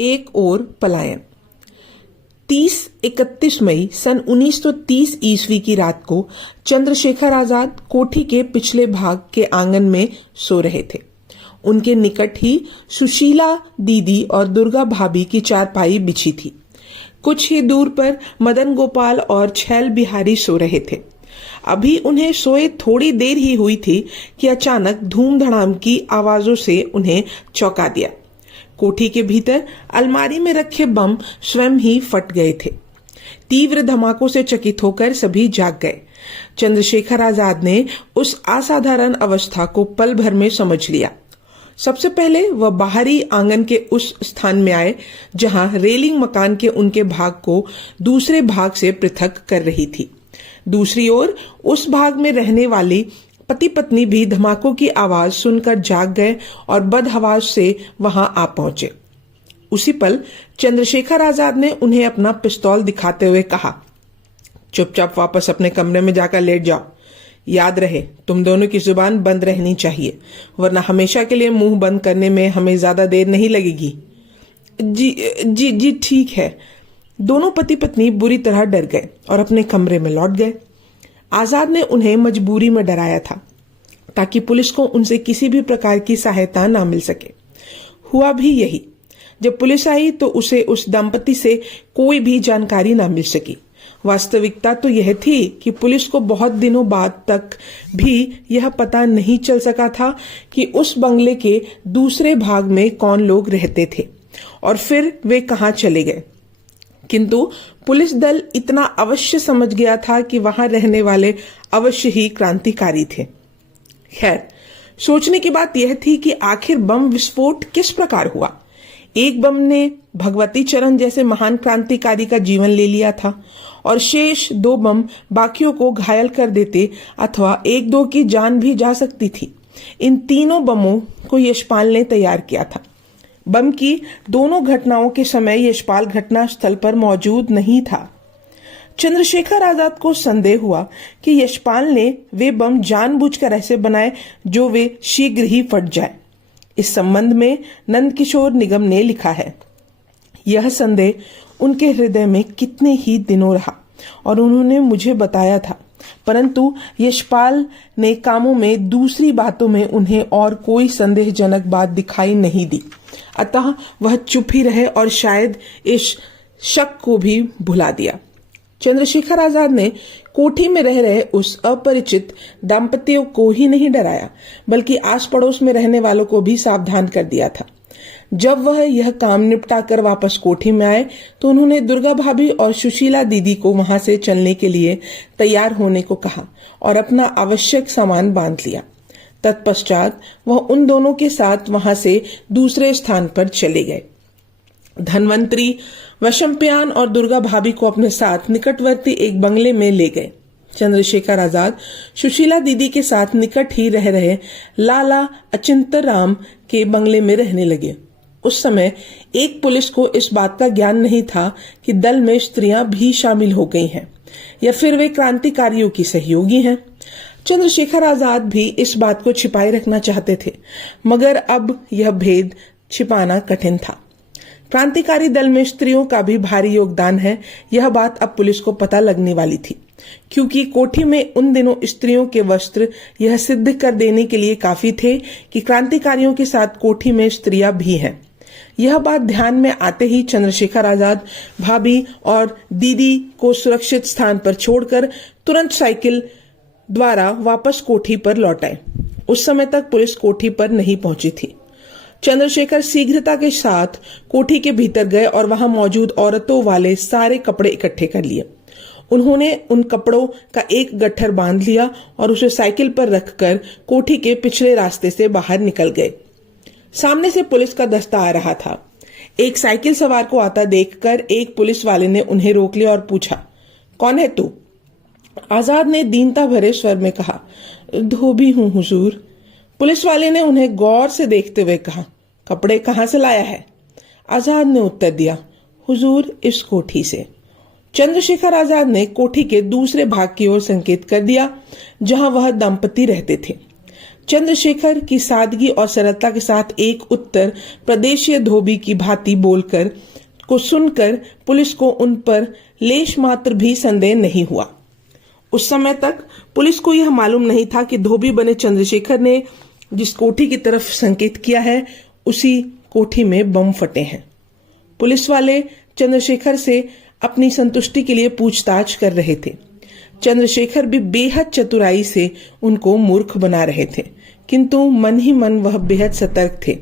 एक ओर पलायन। 30-31 मई सन 1930 ईस्वी की रात को चंद्रशेखर आजाद कोठी के पिछले भाग के आंगन में सो रहे थे। उनके निकट ही सुशीला दीदी और दुर्गा भाभी की चारपाई बिछी थी। कुछ ही दूर पर मदन गोपाल और छैल बिहारी सो रहे थे। अभी उन्हें सोए थोड़ी देर ही हुई थी कि अचानक धूम धड़ाम की आवाजों से उन्हें चौंका दिया। कोठी के भीतर अलमारी में रखे बम स्वयं ही फट गए थे। तीव्र धमाकों से चकित होकर सभी जाग गए। चंद्रशेखर आजाद ने उस असाधारण अवस्था को पल भर में समझ लिया। सबसे पहले वह बाहरी आंगन के उस स्थान में आए जहां रेलिंग मकान के उनके भाग को दूसरे भाग से पृथक कर रही थी। दूसरी ओर उस भाग में रहने वाली पति पत्नी भी धमाकों की आवाज सुनकर जाग गए और बदहवास से वहां आ पहुंचे। उसी पल चंद्रशेखर आजाद ने उन्हें अपना पिस्तौल दिखाते हुए कहा, चुपचाप वापस अपने कमरे में जाकर लेट जाओ। याद रहे, तुम दोनों की जुबान बंद रहनी चाहिए, वरना हमेशा के लिए मुंह बंद करने में हमें ज्यादा देर नहीं लगेगी। जी ठीक है। दोनों पति पत्नी बुरी तरह डर गए और अपने कमरे में लौट गए। आजाद ने उन्हें मजबूरी में डराया था ताकि पुलिस को उनसे किसी भी प्रकार की सहायता ना मिल सके। हुआ भी यही। जब पुलिस आई तो उसे उस दंपति से कोई भी जानकारी ना मिल सकी। वास्तविकता तो यह थी कि पुलिस को बहुत दिनों बाद तक भी यह पता नहीं चल सका था कि उस बंगले के दूसरे भाग में कौन लोग रहते थे और फिर वे कहां चले गए। किंतु पुलिस दल इतना अवश्य समझ गया था कि वहां रहने वाले अवश्य ही क्रांतिकारी थे। खैर, सोचने की बात यह थी कि आखिर बम विस्फोट किस प्रकार हुआ। एक बम ने भगवती चरण जैसे महान क्रांतिकारी का जीवन ले लिया था और शेष दो बम बाकियों को घायल कर देते अथवा एक दो की जान भी जा सकती थी। इन तीनों बमों को यशपाल ने तैयार किया था। बम की दोनों घटनाओं के समय यशपाल घटना स्थल पर मौजूद नहीं था। चंद्रशेखर आजाद को संदेह हुआ कि यशपाल ने वे बम जानबूझकर ऐसे बनाए जो वे शीघ्र ही फट जाए। इस संबंध में नंदकिशोर निगम ने लिखा है, यह संदेह उनके हृदय में कितने ही दिनों रहा और उन्होंने मुझे बताया था, परंतु यशपाल ने कामों में दूसरी बातों में उन्हें और कोई संदेहजनक बात दिखाई नहीं दी। अतः वह चुप ही रहे और शायद इस शक को भी भुला दिया। चंद्रशेखर आजाद ने कोठी में रह रहे उस अपरिचित दाम्पत्य को ही नहीं डराया, बल्कि आस पड़ोस में रहने वालों को भी सावधान कर दिया था। जब वह यह काम निपटाकर वापस कोठी में आए तो उन्होंने दुर्गा भाभी और सुशीला दीदी को वहां से चलने के लिए तैयार होने को कहा और अपना आवश्यक सामान बांध लिया। तत्पश्चात वह उन दोनों के साथ वहां से दूसरे स्थान पर चले गए। धनवंतरी वशंपयान और दुर्गा भाभी को अपने साथ निकटवर्ती एक बंगले में ले गए। चंद्रशेखर आजाद सुशीला दीदी के साथ निकट ही रह रहे लाला अचिंतराम के बंगले में रहने लगे। उस समय एक पुलिस को इस बात का ज्ञान नहीं था कि दल में स्त्रियां भी शामिल हो गई हैं या फिर वे क्रांतिकारियों की सहयोगी हैं। चंद्रशेखर आजाद भी इस बात को छिपाए रखना चाहते थे, मगर अब यह भेद छिपाना कठिन था। क्रांतिकारी दल में स्त्रियों का भी भारी योगदान है, यह बात अब पुलिस को पता लगने वाली थी, क्योंकि कोठी में उन दिनों स्त्रियों के वस्त्र यह सिद्ध कर देने के लिए काफी थे कि क्रांतिकारियों के साथ कोठी में स्त्रियां भी हैं। यह बात ध्यान में आते ही चंद्रशेखर आजाद भाभी और दीदी को सुरक्षित स्थान पर छोड़कर तुरंत साइकिल द्वारा वापस कोठी पर लौट आए। उस समय तक पुलिस कोठी पर नहीं पहुंची थी। चंद्रशेखर शीघ्रता के साथ कोठी के भीतर गए और वहां मौजूद औरतों वाले सारे कपड़े इकट्ठे कर लिए। उन्होंने उन कपड़ों का एक गट्ठर बांध लिया और उसे साइकिल पर रखकर कोठी के पिछले रास्ते से बाहर निकल गए। सामने से पुलिस का दस्ता आ रहा था। एक साइकिल सवार को आता देखकर एक पुलिस वाले ने उन्हें रोक लिया और पूछा, कौन है तू? आजाद ने दीनता भरे स्वर में कहा, धोबी हूं हुजूर। पुलिस वाले ने उन्हें गौर से देखते हुए कहा, कपड़े कहां से लाया है? आजाद ने उत्तर दिया, हुजूर इस कोठी से। चंद्रशेखर आजाद ने कोठी के दूसरे भाग की ओर संकेत कर दिया जहां वह दंपति रहते थे। चंद्रशेखर की सादगी और सरलता के साथ एक उत्तर प्रदेशीय धोबी की भांति बोलकर को सुनकर पुलिस को उन पर लेश मात्र भी संदेह नहीं हुआ। उस समय तक पुलिस को यह मालूम नहीं था कि धोबी बने चंद्रशेखर ने जिस कोठी की तरफ संकेत किया है उसी कोठी में बम फटे हैं। पुलिस वाले चंद्रशेखर से अपनी संतुष्टि के लिए पूछताछ कर रहे थे। चंद्रशेखर भी बेहद चतुराई से उनको मूर्ख बना रहे थे, किंतु मन ही मन वह बेहद सतर्क थे।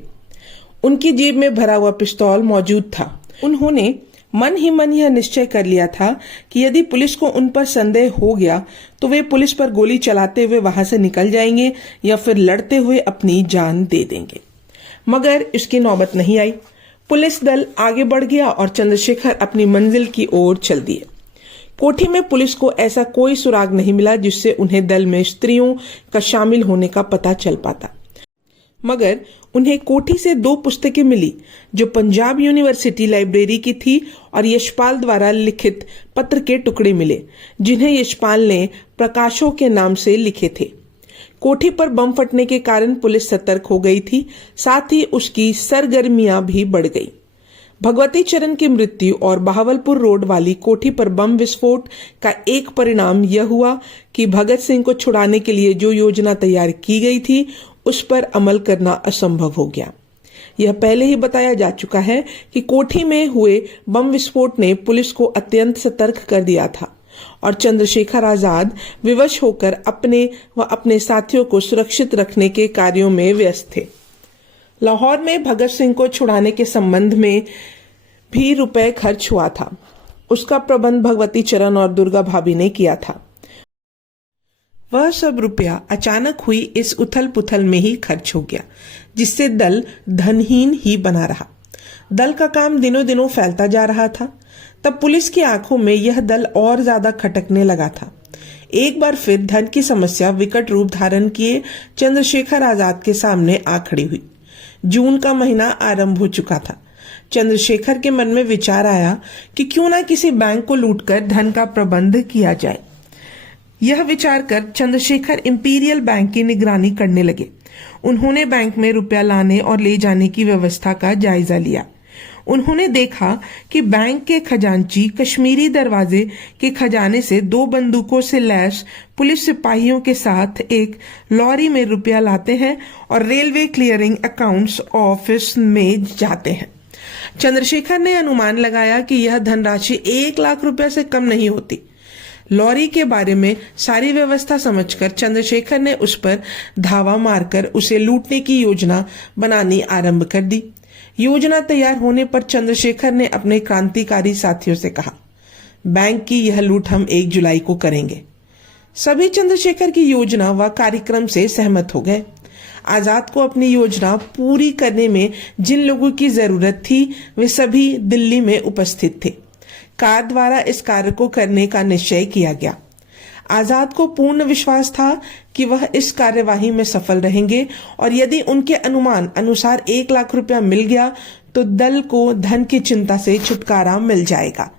उनकी जेब में भरा हुआ पिस्तौल मौजूद था। उन्होंने मन ही मन यह निश्चय कर लिया था कि यदि पुलिस को उन पर संदेह हो गया तो वे पुलिस पर गोली चलाते हुए वहां से निकल जाएंगे या फिर लड़ते हुए अपनी जान दे देंगे। मगर इसकी नौबत नहीं आई। पुलिस दल आगे बढ़ गया और चंद्रशेखर अपनी मंजिल की ओर चल दिए। कोठी में पुलिस को ऐसा कोई सुराग नहीं मिला जिससे उन्हें दल में स्त्रियों का शामिल होने का पता चल पाता, मगर उन्हें कोठी से 2 पुस्तकें मिली जो पंजाब यूनिवर्सिटी लाइब्रेरी की थी और यशपाल द्वारा लिखित पत्र के टुकड़े मिले जिन्हें यशपाल ने प्रकाशों के नाम से लिखे थे। कोठी पर बम फटने के कारण पुलिस सतर्क हो गई थी, साथ ही उसकी सरगर्मियां भी बढ़ गई। भगवती चरण की मृत्यु और बहावलपुर रोड वाली कोठी पर बम विस्फोट का एक परिणाम यह हुआ कि भगत सिंह को छुड़ाने के लिए जो योजना तैयार की गई थी उस पर अमल करना असंभव हो गया। यह पहले ही बताया जा चुका है कि कोठी में हुए बम विस्फोट ने पुलिस को अत्यंत सतर्क कर दिया था और चंद्रशेखर आजाद विवश होकर अपने व अपने साथियों को सुरक्षित रखने के कार्यों में व्यस्त थे। लाहौर में भगत सिंह को छुड़ाने के संबंध में भी रुपए खर्च हुआ था। उसका प्रबंध भगवती चरण और दुर्गा भाभी ने किया था। वह सब रुपया अचानक हुई इस उथल पुथल में ही खर्च हो गया, जिससे दल धनहीन ही बना रहा। दल का काम दिनों दिनों फैलता जा रहा था। तब पुलिस की आंखों में यह दल और ज्यादा खटकने लगा था। एक बार फिर धन की समस्या विकट रूप धारण किए चंद्रशेखर आजाद के सामने आ खड़ी हुई। जून का महीना आरंभ हो चुका था। चंद्रशेखर के मन में विचार आया कि क्यों ना किसी बैंक को लूटकर धन का प्रबंध किया जाए। यह विचार कर चंद्रशेखर इंपीरियल बैंक की निगरानी करने लगे। उन्होंने बैंक में रुपया लाने और ले जाने की व्यवस्था का जायजा लिया। उन्होंने देखा कि बैंक के खजांची कश्मीरी दरवाजे के खजाने से 2 बंदूकों से लैस पुलिस सिपाहियों के साथ एक लॉरी में रुपया लाते हैं और रेलवे क्लियरिंग अकाउंट्स ऑफिस में जाते हैं। चंद्रशेखर ने अनुमान लगाया कि यह धनराशि 1 लाख रुपए से कम नहीं होती। लॉरी के बारे में सारी व्यवस्था समझकर चंद्रशेखर ने उस पर धावा मारकर उसे लूटने की योजना बनानी आरंभ कर दी। योजना तैयार होने पर चंद्रशेखर ने अपने क्रांतिकारी साथियों से कहा, बैंक की यह लूट हम 1 जुलाई को करेंगे। सभी चंद्रशेखर की योजना व कार्यक्रम से सहमत हो गए। आजाद को अपनी योजना पूरी करने में जिन लोगों की जरूरत थी वे सभी दिल्ली में उपस्थित थे। कार द्वारा इस कार्य को करने का निश्चय किया गया। आजाद को पूर्ण विश्वास था कि वह इस कार्यवाही में सफल रहेंगे और यदि उनके अनुमान अनुसार 1 लाख रुपया मिल गया तो दल को धन की चिंता से छुटकारा मिल जाएगा।